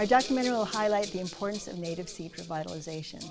Our documentary will highlight the importance of native seed revitalization.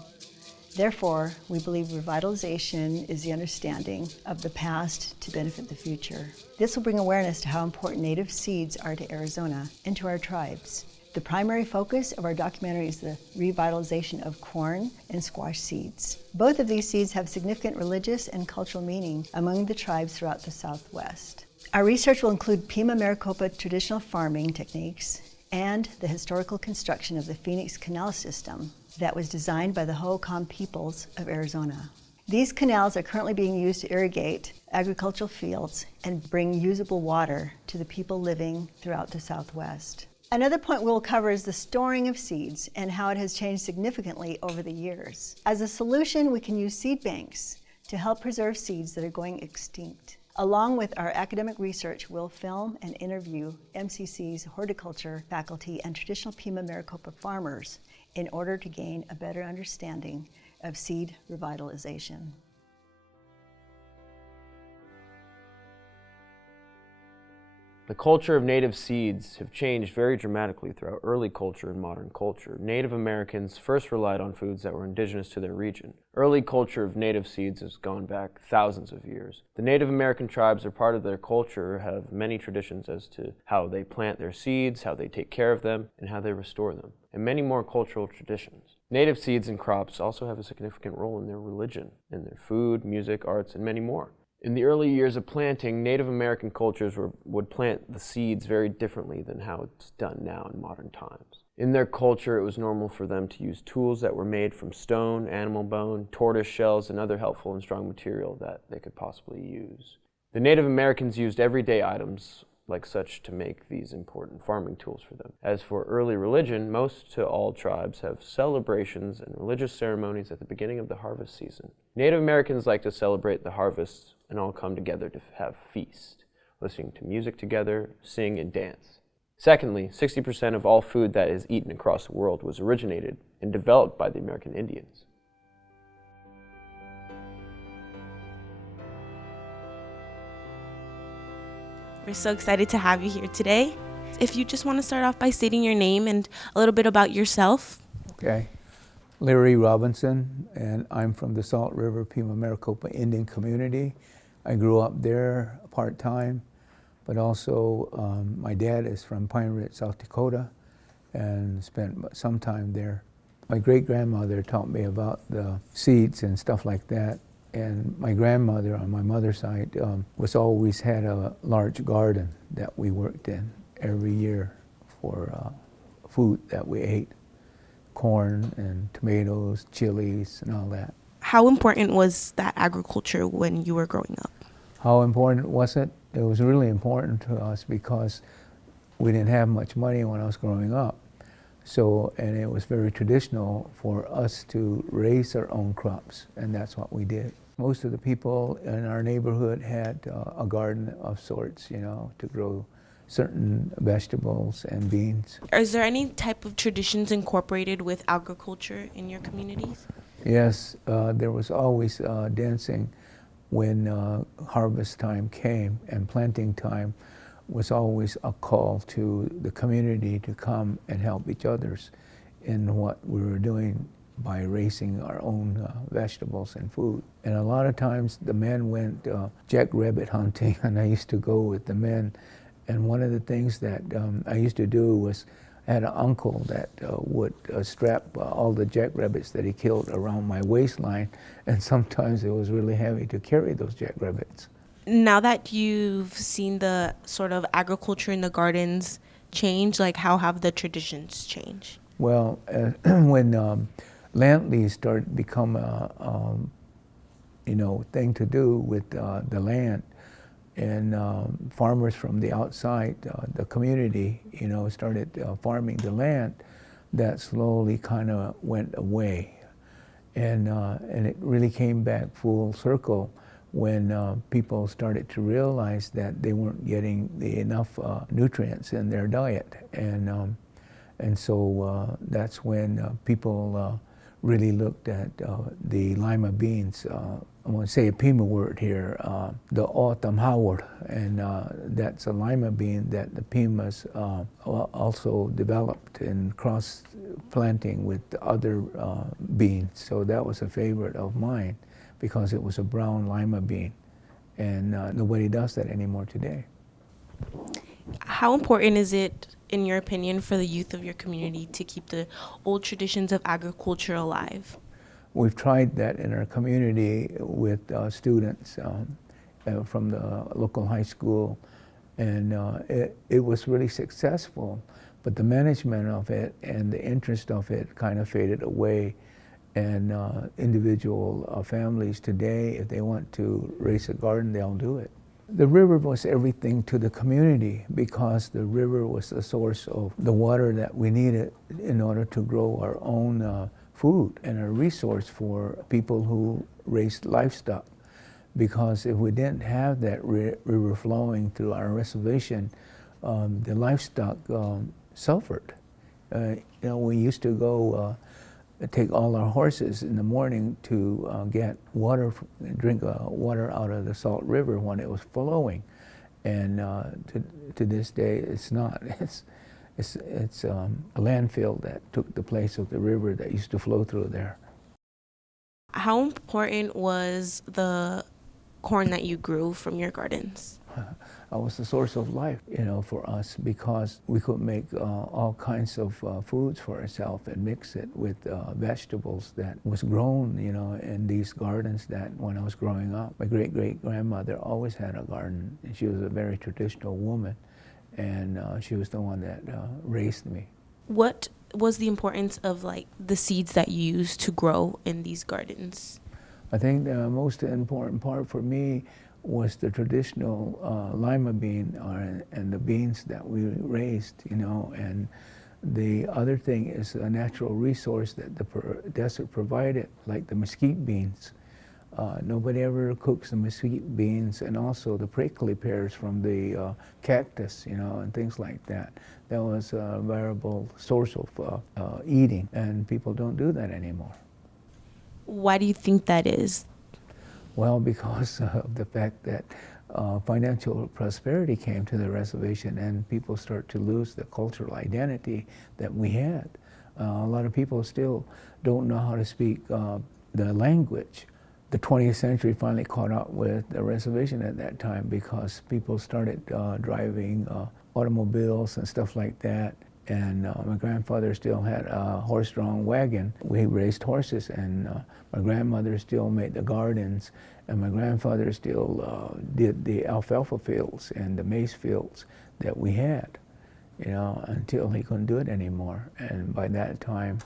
Therefore, we believe revitalization is the understanding of the past to benefit the future. This will bring awareness to how important native seeds are to Arizona and to our tribes. The primary focus of our documentary is the revitalization of corn and squash seeds. Both of these seeds have significant religious and cultural meaning among the tribes throughout the Southwest. Our research will include Pima Maricopa traditional farming techniques and the historical construction of the Phoenix Canal System that was designed by the Hohokam peoples of Arizona. These canals are currently being used to irrigate agricultural fields and bring usable water to the people living throughout the Southwest. Another point we'll cover is the storing of seeds and how it has changed significantly over the years. As a solution, we can use seed banks to help preserve seeds that are going extinct. Along with our academic research, we'll film and interview MCC's horticulture faculty and traditional Pima Maricopa farmers in order to gain a better understanding of seed revitalization. The culture of native seeds have changed very dramatically throughout early culture and modern culture. Native Americans first relied on foods that were indigenous to their region. Early culture of native seeds has gone back thousands of years. The Native American tribes are part of their culture, have many traditions as to how they plant their seeds, how they take care of them, and how they restore them, and many more cultural traditions. Native seeds and crops also have a significant role in their religion, in their food, music, arts, and many more. In the early years of planting, Native American cultures would plant the seeds very differently than how it's done now in modern times. In their culture, it was normal for them to use tools that were made from stone, animal bone, tortoise shells, and other helpful and strong material that they could possibly use. The Native Americans used everyday items like such to make these important farming tools for them. As for early religion, most to all tribes have celebrations and religious ceremonies at the beginning of the harvest season. Native Americans like to celebrate the harvest and all come together to have feast, listening to music together, sing and dance. Secondly, 60% of all food that is eaten across the world was originated and developed by the American Indians. We're so excited to have you here today. If you just want to start off by stating your name and a little bit about yourself. Okay. Larry Robinson, and I'm from the Salt River Pima Maricopa Indian community. I grew up there part-time, but also my dad is from Pine Ridge, South Dakota, and spent some time there. My great-grandmother taught me about the seeds and stuff like that. And my grandmother on my mother's side was always had a large garden that we worked in every year for food that we ate. Corn and tomatoes, chilies and all that. How important was that agriculture when you were growing up? How important was it? It was really important to us because we didn't have much money when I was growing up. So, and it was very traditional for us to raise our own crops, and that's what we did. Most of the people in our neighborhood had a garden of sorts, you know, to grow certain vegetables and beans. Is there any type of traditions incorporated with agriculture in your communities? Yes, there was always dancing when harvest time came, and planting time was always a call to the community to come and help each others in what we were doing by raising our own vegetables and food. And a lot of times the men went jackrabbit hunting, and I used to go with the men. And one of the things that I used to do was I had an uncle that would strap all the jackrabbits that he killed around my waistline, and sometimes it was really heavy to carry those jackrabbits. Now that you've seen the sort of agriculture in the gardens change, like how have the traditions changed? Well, when land lease started to become a thing to do with the land, and farmers from the outside, the community, started farming the land, that slowly kind of went away, and it really came back full circle when people started to realize that they weren't getting enough nutrients in their diet, and so that's when people really looked at the lima beans. I'm going to say a Pima word here, the autumn howard, and that's a lima bean that the Pimas also developed in cross planting with other beans. So that was a favorite of mine because it was a brown lima bean, and nobody does that anymore today. How important is it, in your opinion, for the youth of your community to keep the old traditions of agriculture alive? We've tried that in our community with students from the local high school, and it was really successful, but the management of it and the interest of it kind of faded away, and individual families today, if they want to raise a garden, they'll do it. The river was everything to the community because the river was the source of the water that we needed in order to grow our own food, and a resource for people who raised livestock. Because if we didn't have that river flowing through our reservation, the livestock suffered. We used to go take all our horses in the morning to get water, drink water out of the Salt River when it was flowing, and to this day it's not. It's a landfill that took the place of the river that used to flow through there. How important was the corn that you grew from your gardens? It was the source of life, for us, because we could make all kinds of foods for ourselves and mix it with vegetables that was grown, in these gardens. That when I was growing up, my great-great-grandmother always had a garden, and she was a very traditional woman, and she was the one that raised me. What was the importance of the seeds that you used to grow in these gardens? I think the most important part for me was the traditional lima bean and the beans that we raised, and the other thing is a natural resource that the desert provided, like the mesquite beans. Nobody ever cooks the mesquite beans, and also the prickly pears from the cactus, and things like that. That was a variable source of eating, and people don't do that anymore. Why do you think that is? Well, because of the fact that financial prosperity came to the reservation, and people start to lose the cultural identity that we had. A lot of people still don't know how to speak the language. The 20th century finally caught up with the reservation at that time because people started driving automobiles and stuff like that. And my grandfather still had a horse-drawn wagon. We raised horses, and my grandmother still made the gardens, and my grandfather still did the alfalfa fields and the maize fields that we had, until he couldn't do it anymore. And by that time,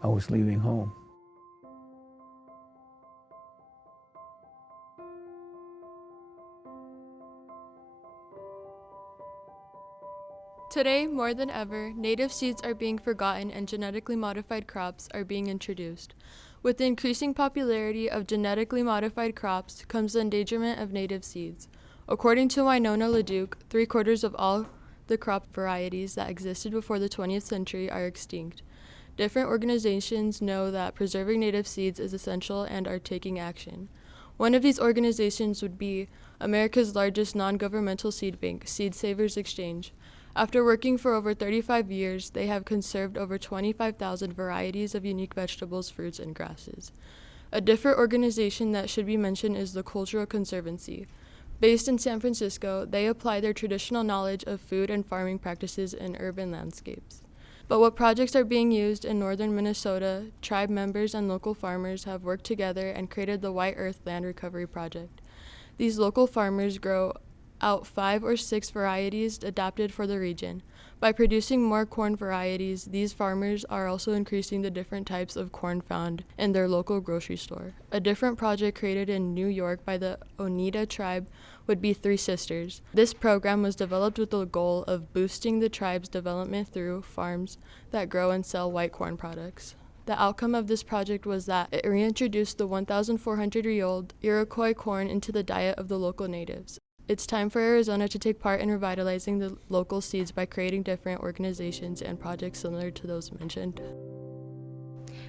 I was leaving home. Today, more than ever, native seeds are being forgotten and genetically modified crops are being introduced. With the increasing popularity of genetically modified crops comes the endangerment of native seeds. According to Winona LaDuke, 3/4 of all the crop varieties that existed before the 20th century are extinct. Different organizations know that preserving native seeds is essential and are taking action. One of these organizations would be America's largest non-governmental seed bank, Seed Savers Exchange. After working for over 35 years, they have conserved over 25,000 varieties of unique vegetables, fruits, and grasses. A different organization that should be mentioned is the Cultural Conservancy. Based in San Francisco, they apply their traditional knowledge of food and farming practices in urban landscapes. But what projects are being used in northern Minnesota, tribe members and local farmers have worked together and created the White Earth Land Recovery Project. These local farmers grow out 5 or 6 varieties adapted for the region. By producing more corn varieties, these farmers are also increasing the different types of corn found in their local grocery store. A different project created in New York by the Oneida tribe would be 3 Sisters. This program was developed with the goal of boosting the tribe's development through farms that grow and sell white corn products. The outcome of this project was that it reintroduced the 1,400-year-old Iroquois corn into the diet of the local natives. It's time for Arizona to take part in revitalizing the local seeds by creating different organizations and projects similar to those mentioned.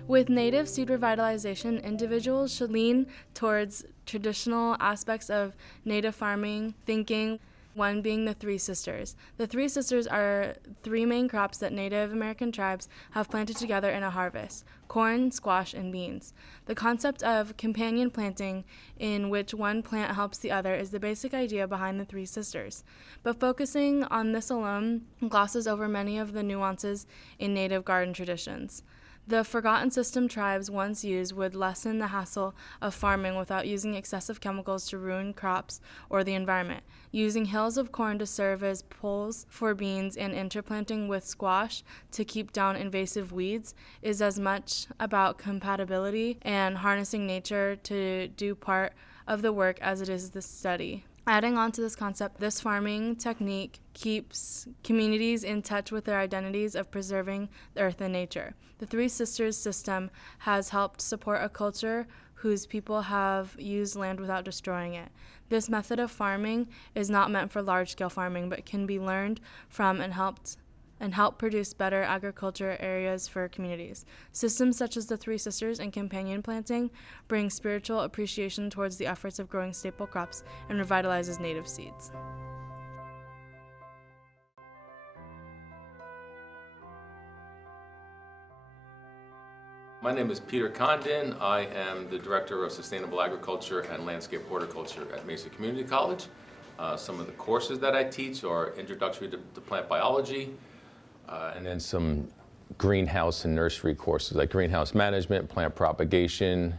With native seed revitalization, individuals should lean towards traditional aspects of native farming thinking, one being the Three Sisters. The Three Sisters are three main crops that Native American tribes have planted together in a harvest: corn, squash, and beans. The concept of companion planting, in which one plant helps the other, is the basic idea behind the Three Sisters. But focusing on this alone glosses over many of the nuances in native garden traditions. The forgotten system tribes once used would lessen the hassle of farming without using excessive chemicals to ruin crops or the environment. Using hills of corn to serve as poles for beans and interplanting with squash to keep down invasive weeds is as much about compatibility and harnessing nature to do part of the work as it is the study. Adding on to this concept, this farming technique keeps communities in touch with their identities of preserving the earth and nature. The Three Sisters system has helped support a culture whose people have used land without destroying it. This method of farming is not meant for large-scale farming, but can be learned from and help produce better agriculture areas for communities. Systems such as the Three Sisters and companion planting bring spiritual appreciation towards the efforts of growing staple crops and revitalizes native seeds. My name is Peter Condon. I am the Director of Sustainable Agriculture and Landscape Horticulture at Mesa Community College. Some of the courses that I teach are Introductory to Plant Biology, and then some greenhouse and nursery courses like greenhouse management, plant propagation,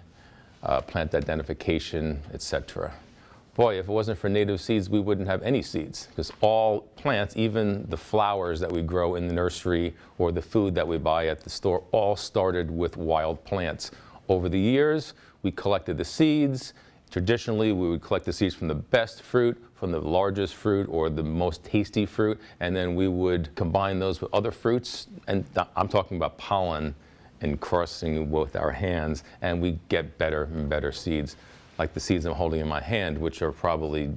plant identification, etc. Boy, if it wasn't for native seeds, we wouldn't have any seeds, because all plants, even the flowers that we grow in the nursery or the food that we buy at the store, all started with wild plants. Over the years, we collected the seeds. Traditionally, we would collect the seeds from the best fruit, from the largest fruit or the most tasty fruit, and then we would combine those with other fruits, and I'm talking about pollen and crossing with our hands, and we get better and better seeds, like the seeds I'm holding in my hand, which are probably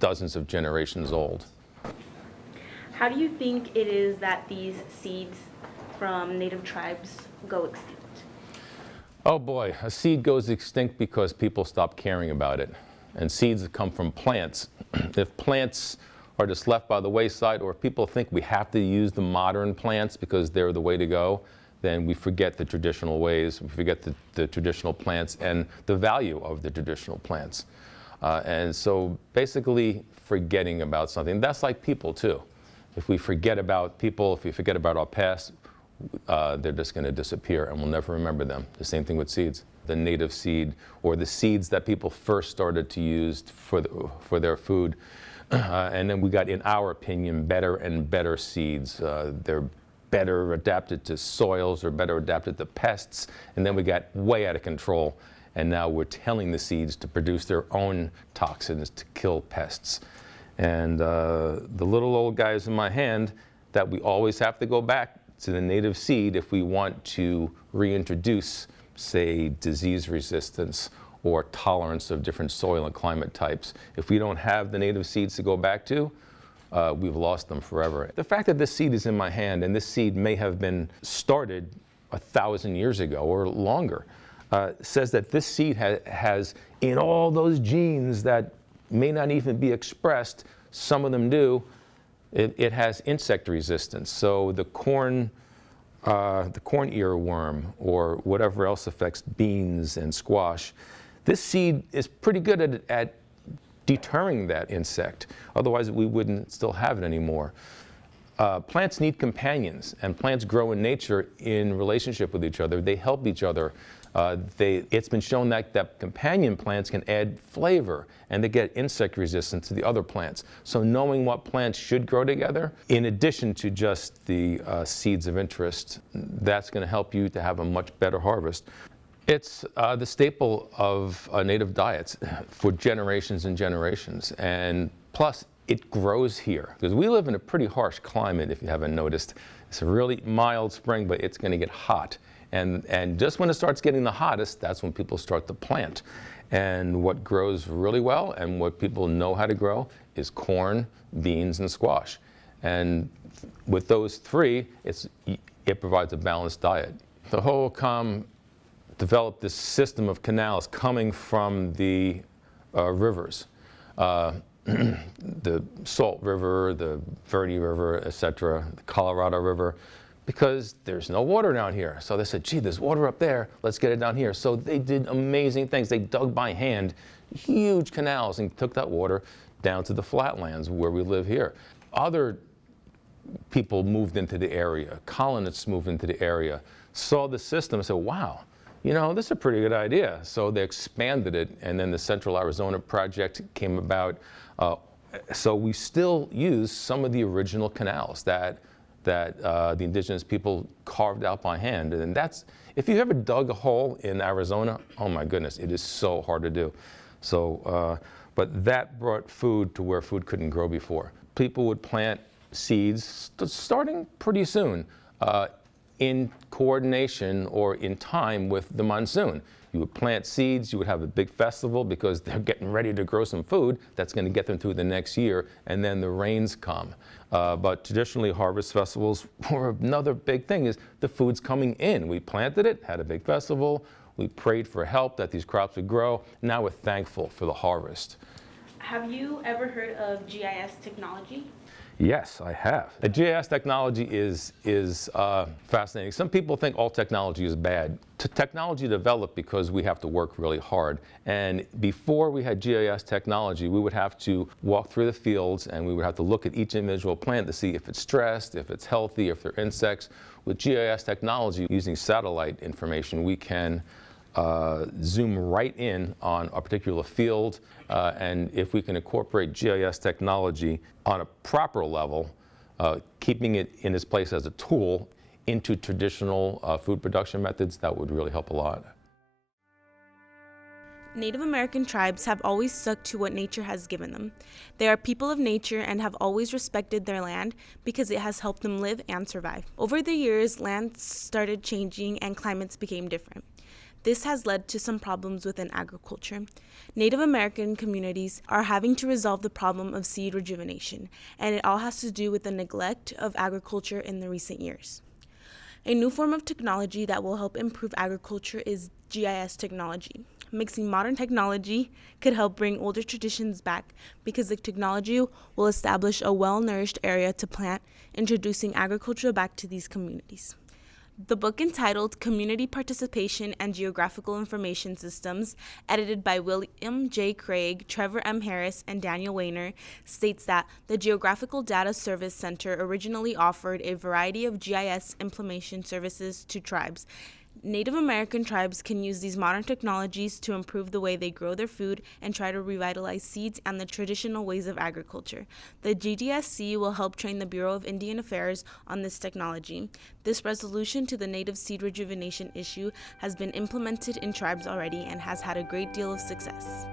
dozens of generations old. How do you think it is that these seeds from native tribes go extinct? Oh boy, a seed goes extinct because people stop caring about it. And seeds come from plants. If plants are just left by the wayside, or if people think we have to use the modern plants because they're the way to go, then we forget the traditional ways, we forget the traditional plants and the value of the traditional plants. And so basically forgetting about something, that's like people too. If we forget about people, if we forget about our past, they're just going to disappear and we'll never remember them. The same thing with seeds. The native seed, or the seeds that people first started to use for their food. And then we got, in our opinion, better and better seeds. They're better adapted to soils or better adapted to pests. And then we got way out of control. And now we're telling the seeds to produce their own toxins to kill pests. And the little old guys in my hand, that we always have to go back to the native seed if we want to reintroduce, say, disease resistance or tolerance of different soil and climate types. If we don't have the native seeds to go back to, we've lost them forever. The fact that this seed is in my hand, and this seed may have been started 1,000 years ago or longer, says that this seed has in all those genes that may not even be expressed, some of them do, it has insect resistance. So the corn earworm or whatever else affects beans and squash, this seed is pretty good at deterring that insect. Otherwise, we wouldn't still have it anymore. Plants need companions, and plants grow in nature in relationship with each other. They help each other. It's been shown that companion plants can add flavor, and they get insect resistance to the other plants. So knowing what plants should grow together, in addition to just the seeds of interest, that's going to help you to have a much better harvest. It's the staple of native diets for generations and generations. And plus, it grows here. Because we live in a pretty harsh climate, if you haven't noticed. It's a really mild spring, but it's going to get hot. And just when it starts getting the hottest, that's when people start to plant. And what grows really well and what people know how to grow is corn, beans, and squash. And with those three, it provides a balanced diet. The whole developed this system of canals coming from the rivers. The Salt River, the Verde River, etc., the Colorado River, because there's no water down here. So they said, gee, there's water up there, let's get it down here. So they did amazing things. They dug by hand huge canals and took that water down to the flatlands where we live here. Other people moved into the area, colonists moved into the area, saw the system and said, wow, you know, this is a pretty good idea. So they expanded it, and then the Central Arizona Project came about. So we still use some of the original canals that the indigenous people carved out by hand. And that's, if you ever dug a hole in Arizona, oh my goodness, it is so hard to do. So, but that brought food to where food couldn't grow before. People would plant seeds starting pretty soon in coordination or in time with the monsoon. You would plant seeds, you would have a big festival because they're getting ready to grow some food that's going to get them through the next year, and then the rains come. But traditionally, harvest festivals were another big thing, is the food's coming in. We planted it, had a big festival, we prayed for help that these crops would grow. Now we're thankful for the harvest. Have you ever heard of GIS technology? Yes, I have. The GIS technology is fascinating. Some people think all technology is bad. Technology developed because we have to work really hard. And before we had GIS technology, we would have to walk through the fields and we would have to look at each individual plant to see if it's stressed, if it's healthy, if there are insects. With GIS technology, using satellite information, we can zoom right in on a particular field, and if we can incorporate GIS technology on a proper level, keeping it in its place as a tool into traditional food production methods, that would really help a lot. Native American tribes have always stuck to what nature has given them. They are people of nature and have always respected their land because it has helped them live and survive. Over the years, lands started changing and climates became different. This has led to some problems within agriculture. Native American communities are having to resolve the problem of seed rejuvenation, and it all has to do with the neglect of agriculture in the recent years. A new form of technology that will help improve agriculture is GIS technology. Mixing modern technology could help bring older traditions back because the technology will establish a well-nourished area to plant, introducing agriculture back to these communities. The book, entitled Community Participation and Geographical Information Systems, edited by William J. Craig, Trevor M. Harris, and Daniel Weiner, states that the Geographical Data Service Center originally offered a variety of GIS implementation services to tribes. Native American tribes can use these modern technologies to improve the way they grow their food and try to revitalize seeds and the traditional ways of agriculture. The GDSC will help train the Bureau of Indian Affairs on this technology. This resolution to the native seed rejuvenation issue has been implemented in tribes already and has had a great deal of success.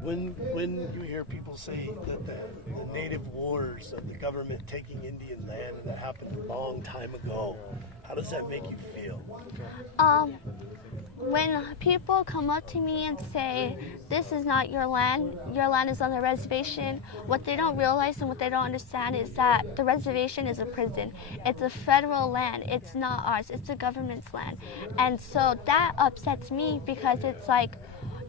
When you hear people say that the native wars of the government taking Indian land, and that happened a long time ago, how does that make you feel? When people come up to me and say, this is not your land is on the reservation, what they don't realize and what they don't understand is that the reservation is a prison. It's a federal land, it's not ours, it's the government's land. And so that upsets me because it's like,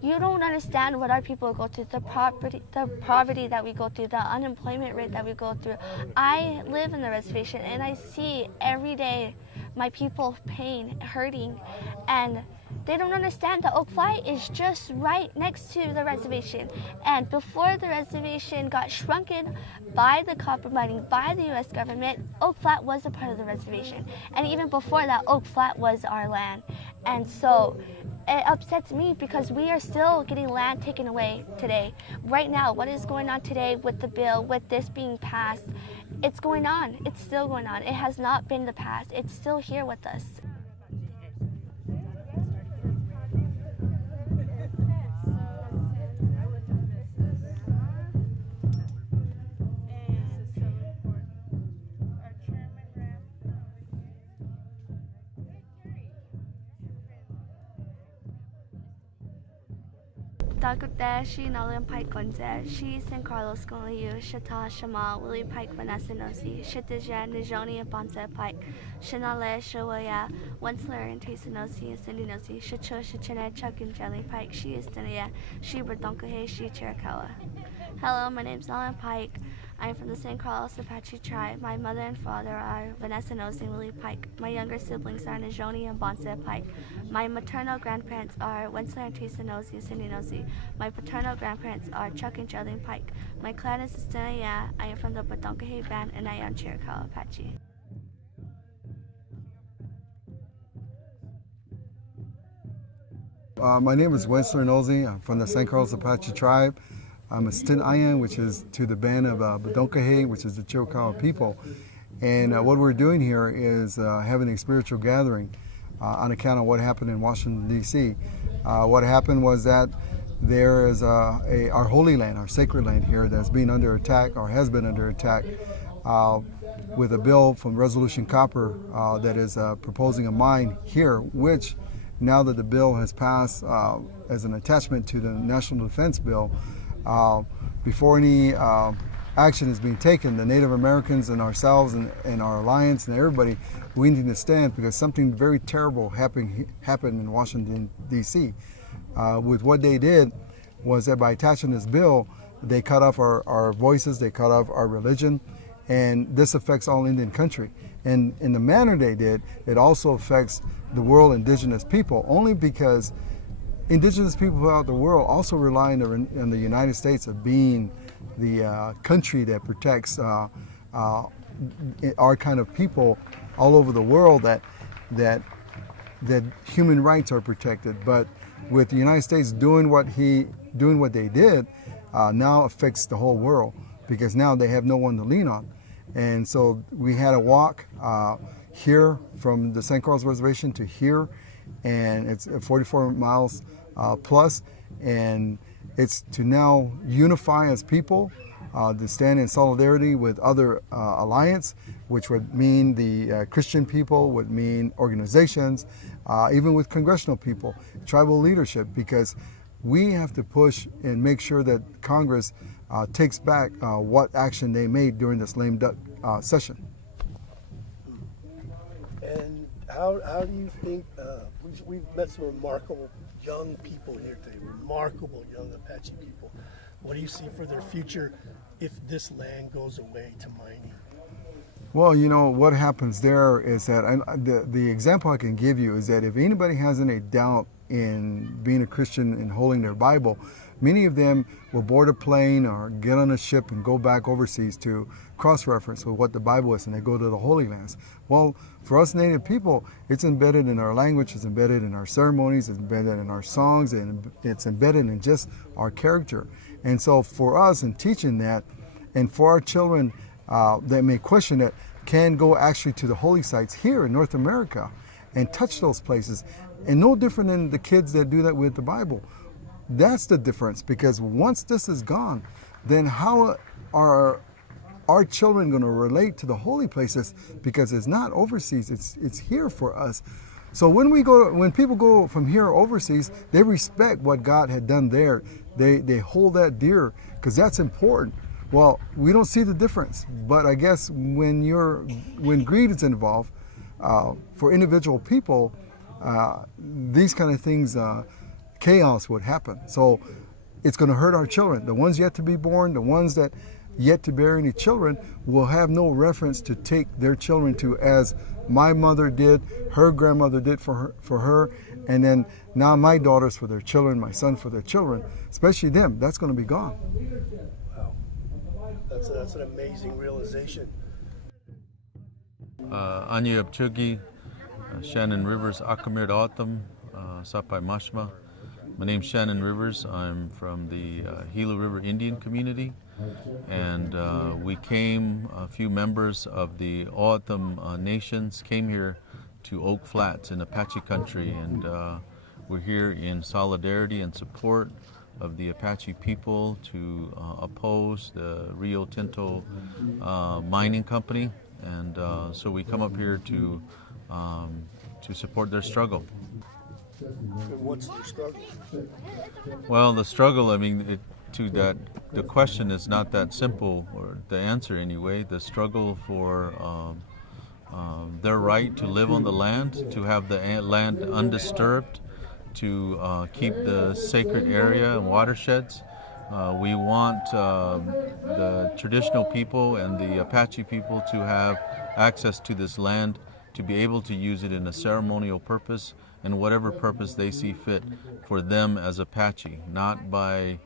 you don't understand what our people go through, the poverty that we go through, the unemployment rate that we go through. I live in the reservation and I see every day my people pain, hurting, and They don't understand that Oak Flat is just right next to the reservation. And before the reservation got shrunken by the copper mining, by the U.S. government, Oak Flat was a part of the reservation. And even before that, Oak Flat was our land. And so it upsets me because we are still getting land taken away today. Right now, what is going on today with the bill, with this being passed, it's going on. It's still going on. It has not been the past. It's still here with us. Dakute shi Nolan Pike Gonze, shi San Carlos Apache Shata Shama, Willie Pike Vanessa Nosi, Shitija Nijoni Bonze Pike, Shinale Shawaya, Wensler and Tasa Nosi, and Cindy Nosi, Shicho Shichina Chuck and Jelly Pike, she is Dinia, she Berdonkahe, she Chirikawa. Hello, my name is Nolan Pike. I am from the San Carlos Apache tribe. My mother and father are Vanessa Nosey and Willie Pike. My younger siblings are Najoni and Bonse Pike. My maternal grandparents are Wensler and Tisa Nosey and Cindy Nosey. My paternal grandparents are Chuck and Geraldine Pike. My clan is Sistinaya. I am from the Badonkahe band and I am Chiricahua Apache. My name is Wensler Nosey. I'm from the San Carlos Apache tribe. I'm a Stinayan, which is to the band of Badonkahe, which is the Chiricahua people. And what we're doing here is having a spiritual gathering on account of what happened in Washington, D.C. What happened was that there is our holy land, our sacred land here that's being under attack or has been under attack with a bill from Resolution Copper that is proposing a mine here, which now that the bill has passed as an attachment to the National Defense Bill, before any action is being taken, the Native Americans and ourselves and our alliance and everybody, we need to stand because something very terrible happened in Washington, D.C. With what they did was that by attaching this bill, they cut off our voices, they cut off our religion, and this affects all Indian country. And in the manner they did, it also affects the world indigenous people, only because indigenous people throughout the world also rely on the United States of being the country that protects our kind of people all over the world, that human rights are protected. But with the United States doing what they did, now affects the whole world because now they have no one to lean on. And so we had a walk here from the San Carlos Reservation to here, and it's 44 miles plus, and it's to now unify as people, to stand in solidarity with other alliance, which would mean the Christian people, would mean organizations, even with congressional people, tribal leadership, because we have to push and make sure that Congress takes back what action they made during this lame duck session. And how do you think, we've met some remarkable young people here today, remarkable young Apache people. What do you see for their future if this land goes away to mining? Well, you know, what happens there is that, the example I can give you is that if anybody has any doubt in being a Christian and holding their Bible, many of them will board a plane or get on a ship and go back overseas to cross-reference with what the Bible is, and they go to the Holy Lands. Well, for us Native people, it's embedded in our language, it's embedded in our ceremonies, it's embedded in our songs, and it's embedded in just our character. And so for us in teaching that, and for our children that may question it, can go actually to the holy sites here in North America and touch those places, and no different than the kids that do that with the Bible. That's the difference, because once this is gone, then how are our children going to relate to the holy places? Because it's not overseas, it's here for us. So when people go from here overseas, they respect what God had done there. They hold that dear, because that's important. Well, we don't see the difference, but I guess when greed is involved, for individual people, these kind of things, chaos would happen. So it's going to hurt our children, the ones yet to be born, the ones that yet to bear any children will have no reference to take their children to, as my mother did, her grandmother did for her, and then now my daughters for their children, my son for their children, especially them. That's going to be gone. Wow, that's an amazing realization. Anya Abchugi, Shannon Rivers, Akamir Autumn, Sapai Mashma. My name's Shannon Rivers. I'm from the Gila River Indian community, and we came, a few members of the Autumn nations came here to Oak Flats in Apache country, and we're here in solidarity and support of the Apache people to oppose the Rio Tinto mining company, and so we come up here to support their struggle. What's the struggle? Well, the struggle, I mean, the question is not that simple, or the answer anyway. The struggle for their right to live on the land, to have the land undisturbed, to keep the sacred area and watersheds. We want the traditional people and the Apache people to have access to this land, to be able to use it in a ceremonial purpose and whatever purpose they see fit for them as Apache, not by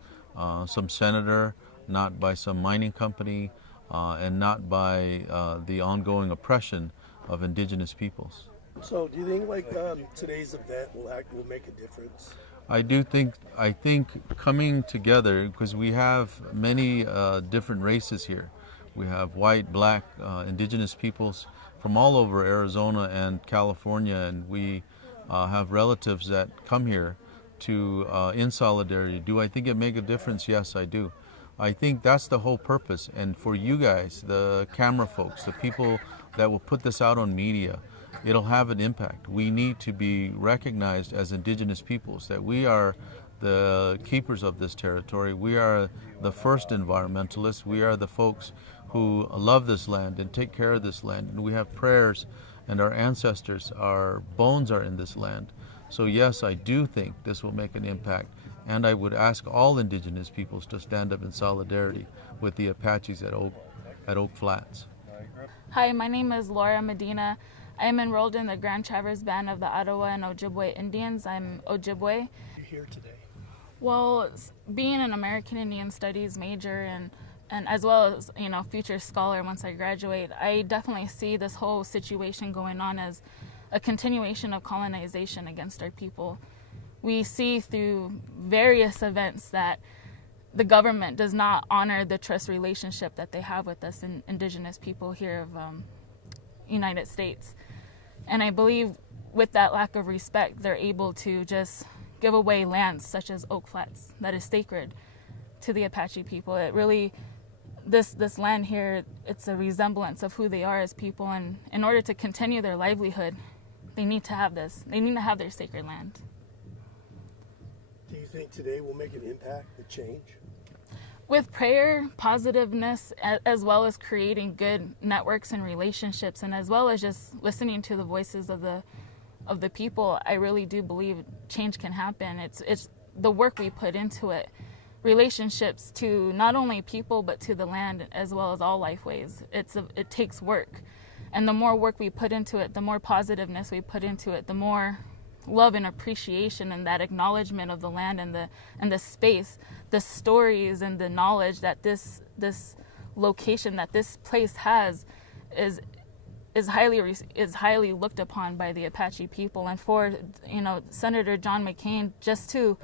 some senator, not by some mining company, and not by the ongoing oppression of indigenous peoples. So do you think like today's event will make a difference? I think coming together, because we have many different races here. We have white, black, indigenous peoples from all over Arizona and California, and we have relatives that come here to in solidarity. Do I think it make a difference? Yes, I do. I think that's the whole purpose. And for you guys, the camera folks, the people that will put this out on media, it'll have an impact. We need to be recognized as indigenous peoples, that we are the keepers of this territory. We are the first environmentalists. We are the folks who love this land and take care of this land. And we have prayers, and our ancestors, our bones are in this land. So yes, I do think this will make an impact. And I would ask all indigenous peoples to stand up in solidarity with the Apaches at Oak Flats. Hi, my name is Laura Medina. I am enrolled in the Grand Traverse Band of the Ottawa and Ojibwe Indians. I'm Ojibwe. You're here today. Well, being an American Indian Studies major and as well as, future scholar once I graduate, I definitely see this whole situation going on as a continuation of colonization against our people. We see through various events that the government does not honor the trust relationship that they have with us indigenous people here of United States. And I believe with that lack of respect, they're able to just give away lands such as Oak Flats that is sacred to the Apache people. It really, this land here, it's a resemblance of who they are as people, and in order to continue their livelihood, they need to have this. They need to have their sacred land. Do you think today will make an impact, a change? With prayer, positiveness, as well as creating good networks and relationships, and as well as just listening to the voices of the people, I really do believe change can happen. It's the work we put into it. Relationships to not only people but to the land as well as all lifeways. It takes work, and the more work we put into it, the more positiveness we put into it, the more love and appreciation and that acknowledgement of the land and the space, the stories and the knowledge that this location, that this place has, is highly looked upon by the Apache people. And for Senator John McCain just to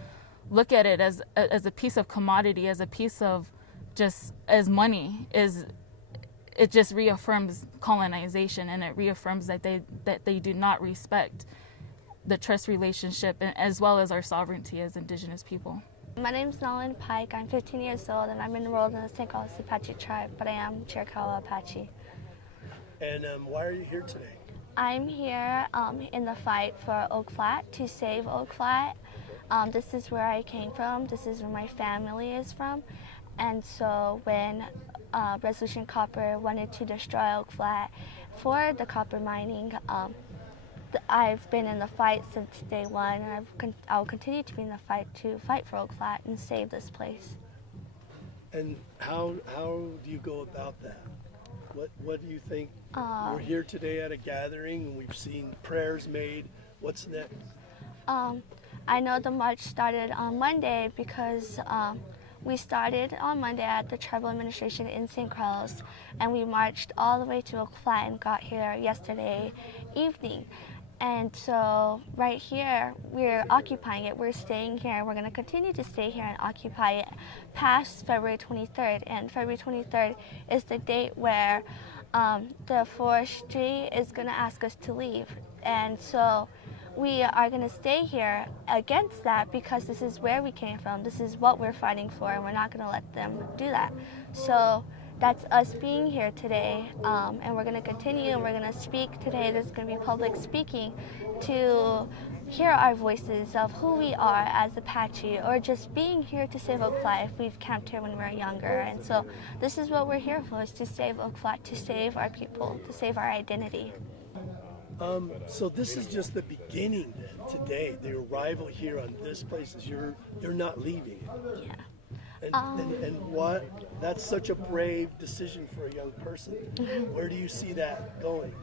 look at it as a piece of commodity, as a piece of just as money, it just reaffirms colonization, and it reaffirms that they do not respect the trust relationship as well as our sovereignty as indigenous people. My name is Nolan Pike. I'm 15 years old, and I'm enrolled in the San Carlos Apache tribe, but I am Kiowa Apache. And why are you here today? I'm here in the fight for Oak Flat, to save Oak Flat. This is where I came from. This is where my family is from. And so when Resolution Copper wanted to destroy Oak Flat for the copper mining, I've been in the fight since day one, and I'll continue to be in the fight to fight for Oak Flat and save this place. And how do you go about that? What do you think? We're here today at a gathering and we've seen prayers made. What's next? I know the march started on Monday because we started on Monday at the tribal administration in San Carlos, and we marched all the way to Oak Flat and got here yesterday evening. And so right here, we're occupying it. We're staying here. We're going to continue to stay here and occupy it past February 23rd. And February 23rd is the date where the forestry is going to ask us to leave. And so we are going to stay here against that because this is where we came from. This is what we're fighting for, and we're not going to let them do that. So that's us being here today, and we're going to continue, and we're going to speak today. There's going to be public speaking to hear our voices of who we are as Apache, or just being here to save Oak Flat if we've camped here when we were younger. And so this is what we're here for, is to save Oak Flat, to save our people, to save our identity. So this is just the beginning then, today. The arrival here on this place is you're not leaving. Yeah. And what? That's such a brave decision for a young person. Where do you see that going?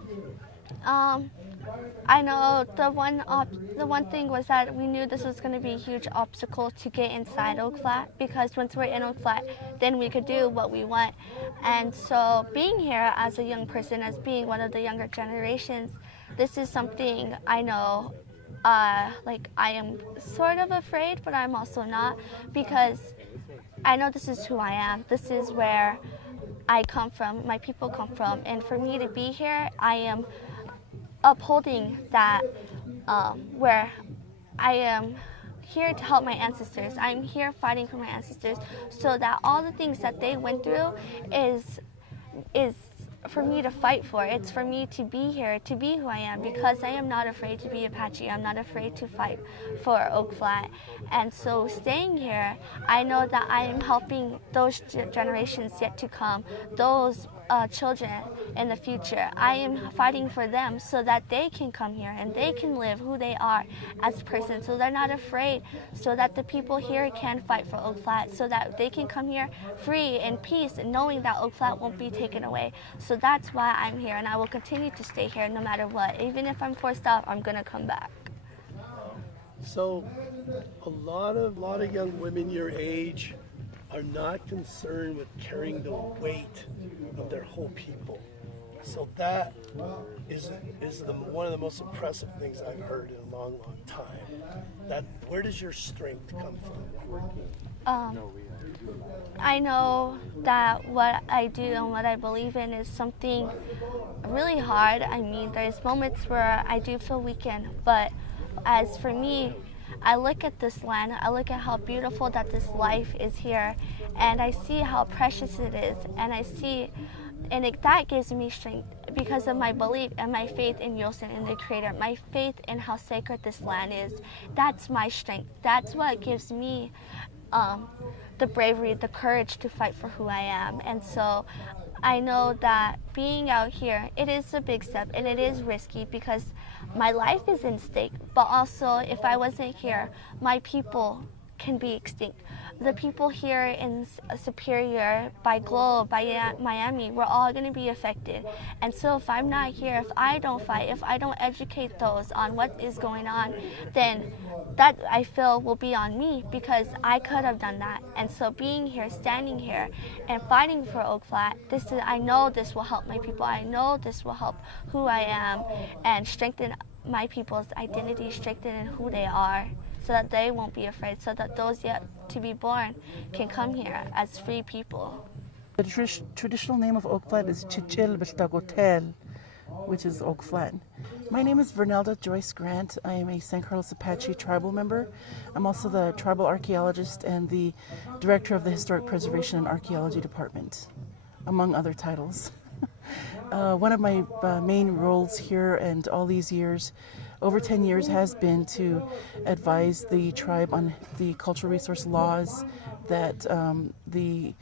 I know the one thing was that we knew this was going to be a huge obstacle to get inside Oak Flat, because once we're in Oak Flat, then we could do what we want. And so being here as a young person, as being one of the younger generations, this is something I know, like I am sort of afraid, but I'm also not, because I know this is who I am. This is where I come from, my people come from. And for me to be here, I am upholding that, where I am here to help my ancestors. I'm here fighting for my ancestors so that all the things that they went through is for me to fight for. It's for me to be here, to be who I am, because I am not afraid to be Apache. I'm not afraid to fight for Oak Flat. And so staying here, I know that I am helping those generations yet to come, those children in the future. I am fighting for them so that they can come here and they can live who they are as a person, so they're not afraid, so that the people here can fight for Oak Flat, so that they can come here free and peace and knowing that Oak Flat won't be taken away. So that's why I'm here, and I will continue to stay here no matter what. Even if I'm forced out, I'm going to come back. So a lot of young women your age are not concerned with carrying the weight of their whole people. So that is one of the most impressive things I've heard in a long, long time. Where does your strength come from? I know that what I do and what I believe in is something really hard. I mean, there's moments where I do feel weakened, but as for me, I look at this land, I look at how beautiful that this life is here, and I see how precious it is, and that gives me strength because of my belief and my faith in Yosen, in the Creator, my faith in how sacred this land is. That's my strength. That's what gives me the bravery, the courage to fight for who I am. And so I know that being out here, it is a big step and it is risky because my life is in stake, but also if I wasn't here, my people can be extinct. The people here in Superior, by Globe, by Miami, we're all going to be affected. And so if I'm not here, if I don't fight, if I don't educate those on what is going on, then that I feel will be on me because I could have done that. And so being here, standing here, and fighting for Oak Flat, I know this will help my people. I know this will help who I am and strengthen my people's identity, strengthen who they are, so that they won't be afraid, so that those yet to be born can come here as free people. The traditional name of Oak Flat is Chichil Bishtagotel, which is Oak Flat. My name is Vernelda Joyce Grant. I am a San Carlos Apache tribal member. I'm also the tribal archaeologist and the director of the Historic Preservation and Archaeology Department, among other titles. One of my main roles here and all these years, over 10 years, has been to advise the tribe on the cultural resource laws that the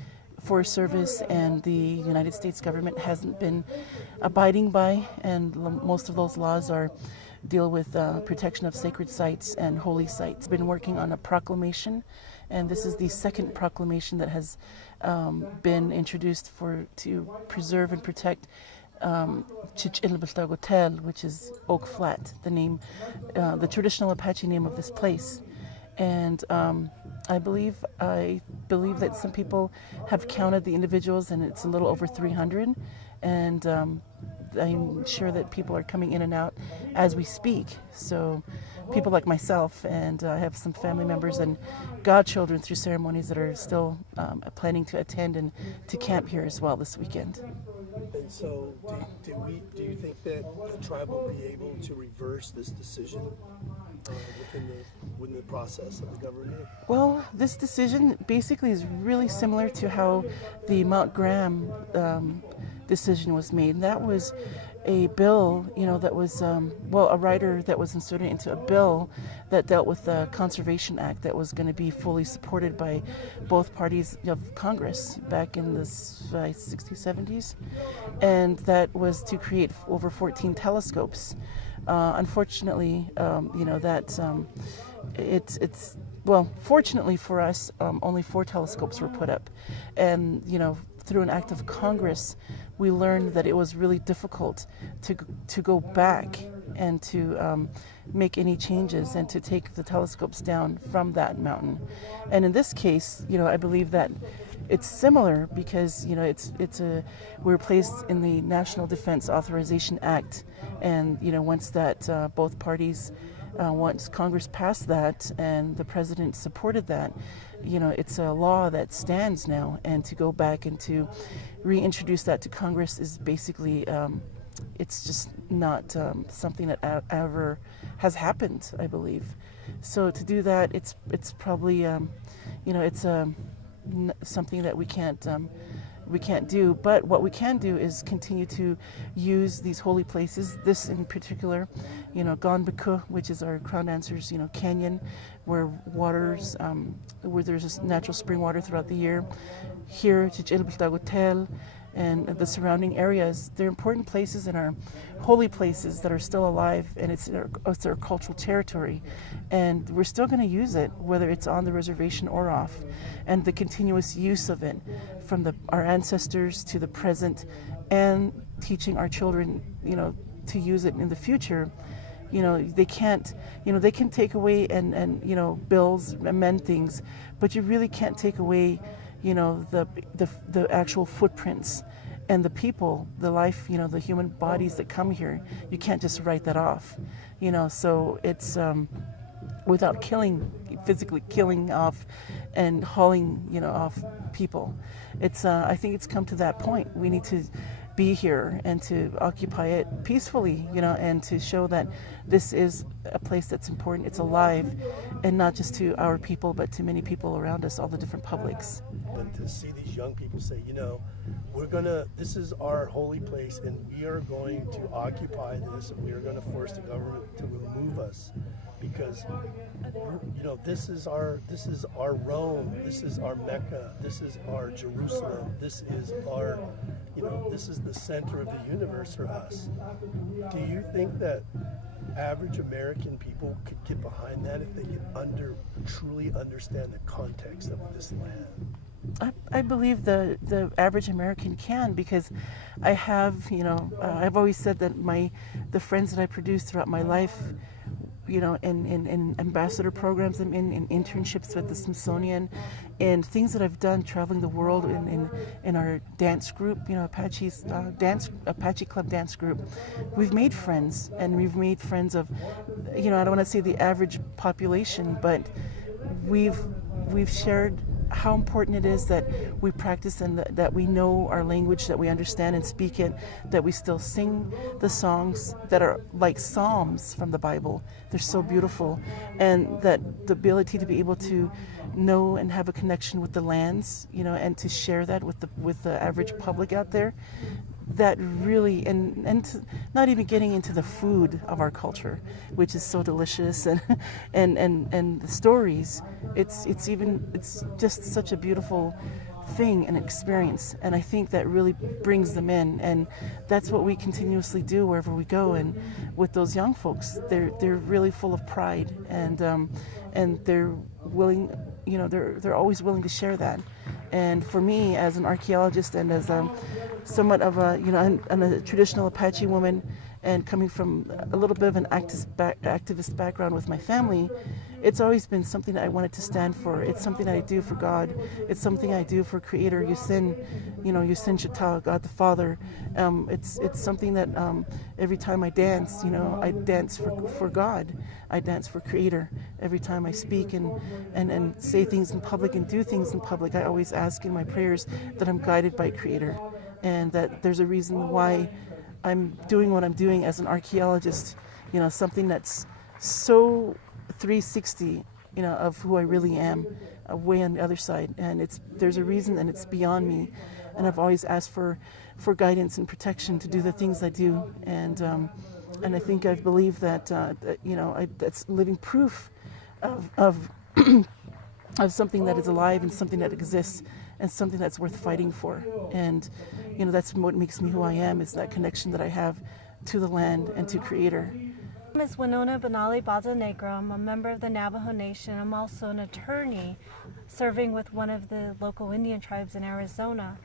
Forest Service and the United States government hasn't been abiding by, and most of those laws deal with protection of sacred sites and holy sites. I've been working on a proclamation and this is the second proclamation that has been introduced to preserve and protect which is Oak Flat, the traditional Apache name of this place. And I believe that some people have counted the individuals, and it's a little over 300. And I'm sure that people are coming in and out as we speak. So people like myself, and I have some family members and godchildren through ceremonies that are still planning to attend and to camp here as well this weekend. And so, do you think that the tribe will be able to reverse this decision within the process of the government? Well, this decision basically is really similar to how the Mount Graham decision was made. That was a bill, that was, a rider that was inserted into a bill that dealt with the Conservation Act that was going to be fully supported by both parties of Congress back in the 60s, 70s. And that was to create over 14 telescopes. Unfortunately, fortunately for us, only 4 telescopes were put up. And, through an act of Congress, we learned that it was really difficult to go back and to make any changes and to take the telescopes down from that mountain. And in this case, I believe that it's similar because we're placed in the National Defense Authorization Act, and once that both parties, once Congress passed that and the president supported that, it's a law that stands now, and to go back and to reintroduce that to Congress is basically, it's just not something that ever has happened, I believe. So to do that, it's probably, it's something that we can't do. But what we can do is continue to use these holy places. This in particular, Gonbeku, which is our Crown Dancers, canyon, where where there's this natural spring water throughout the year. Here, Hotel, and the surrounding areas, they're important places in our holy places that are still alive, and it's our cultural territory, and we're still going to use it whether it's on the reservation or off. And the continuous use of it from our ancestors to the present, and teaching our children to use it in the future. They can't, they can take away and bills, amend things, but you really can't take away the actual footprints and the people, the life, the human bodies that come here. You can't just write that off, so it's without physically killing off and hauling, off people. I think it's come to that point. We need to be here and to occupy it peacefully, and to show that this is a place that's important. It's alive, and not just to our people, but to many people around us, all the different publics. And to see these young people say, this is our holy place, and we are going to occupy this, and we are going to force the government to remove us, because this is our Rome, this is our Mecca, this is our Jerusalem, this is our this is the center of the universe for us. Do you think that average American people could get behind that if they could truly understand the context of this land? I believe the average American can, because I have, I've always said that the friends that I produced throughout my life, in ambassador programs I'm in internships with the Smithsonian, and things that I've done traveling the world in our dance group, Apache Club dance group. We've made friends, and we've made friends of, I don't want to say the average population, but we've shared how important it is that we practice and that we know our language, that we understand and speak it, that we still sing the songs that are like psalms from the Bible. They're so beautiful, and that the ability to be able to know and have a connection with the lands, and to share that with the average public out there. That really, and not even getting into the food of our culture, which is so delicious, and the stories. It's just such a beautiful thing and experience, and I think that really brings them in, and that's what we continuously do wherever we go. And with those young folks, they're really full of pride, and they're willing they're always willing to share that. And for me, as an archaeologist and as somewhat of a, and a traditional Apache woman, and coming from a little bit of an activist background with my family, it's always been something that I wanted to stand for. It's something that I do for God. It's something I do for Creator, Yusin, Yusin Shata, God the Father. It's something that every time I dance, I dance for God. I dance for Creator. Every time I speak and say things in public and do things in public, I always ask in my prayers that I'm guided by Creator, and that there's a reason why I'm doing what I'm doing as an archaeologist, something that's so 360, of who I really am, way on the other side. And there's a reason, and it's beyond me. And I've always asked for guidance and protection to do the things I do. And I think I believe that, that's living proof of something that is alive and something that exists and something that's worth fighting for. And that's what makes me who I am, is that connection that I have to the land and to Creator. My name is Winona Benali Baza Negro. I'm a member of the Navajo Nation. I'm also an attorney serving with one of the local Indian tribes in Arizona.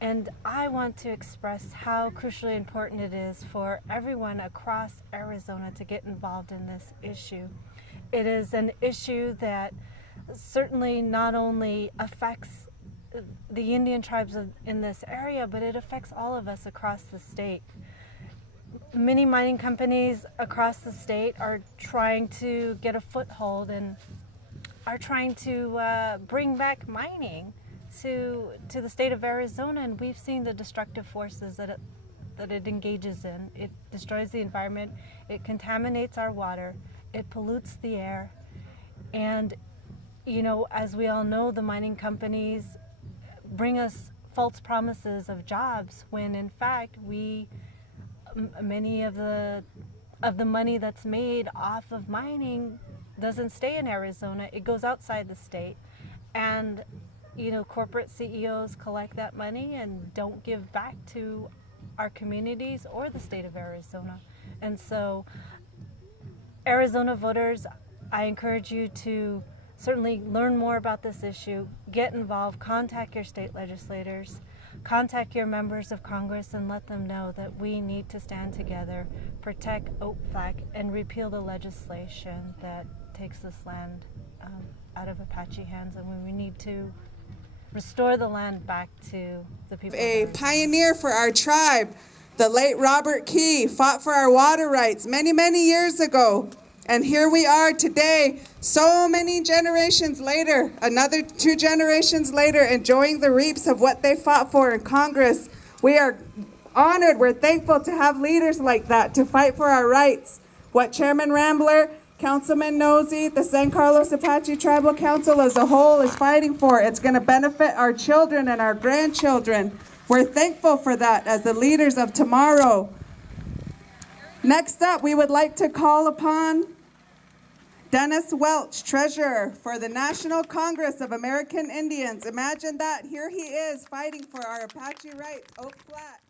And I want to express how crucially important it is for everyone across Arizona to get involved in this issue. It is an issue that certainly not only affects the Indian tribes in this area, but it affects all of us across the state. Many mining companies across the state are trying to get a foothold and are trying to bring back mining to the state of Arizona, and we've seen the destructive forces that it engages in. It destroys the environment, it contaminates our water, it pollutes the air, and as we all know, the mining companies bring us false promises of jobs when in fact many of the money that's made off of mining doesn't stay in Arizona. It goes outside the state, and corporate CEOs collect that money and don't give back to our communities or the state of Arizona. And so Arizona voters, I encourage you to certainly learn more about this issue, get involved, contact your state legislators, contact your members of Congress, and let them know that we need to stand together, protect OPFAC, and repeal the legislation that takes this land out of Apache hands, and we need to restore the land back to the people. A pioneer for our tribe, the late Robert Key, fought for our water rights many, many years ago. And here we are today, so many generations later, another 2 generations later, enjoying the reaps of what they fought for in Congress. We are honored, we're thankful to have leaders like that to fight for our rights. What Chairman Rambler, Councilman Nosey, the San Carlos Apache Tribal Council as a whole is fighting for, it's going to benefit our children and our grandchildren. We're thankful for that as the leaders of tomorrow. Next up, we would like to call upon Dennis Welch, Treasurer for the National Congress of American Indians. Imagine that, here he is fighting for our Apache rights, Oak Flat.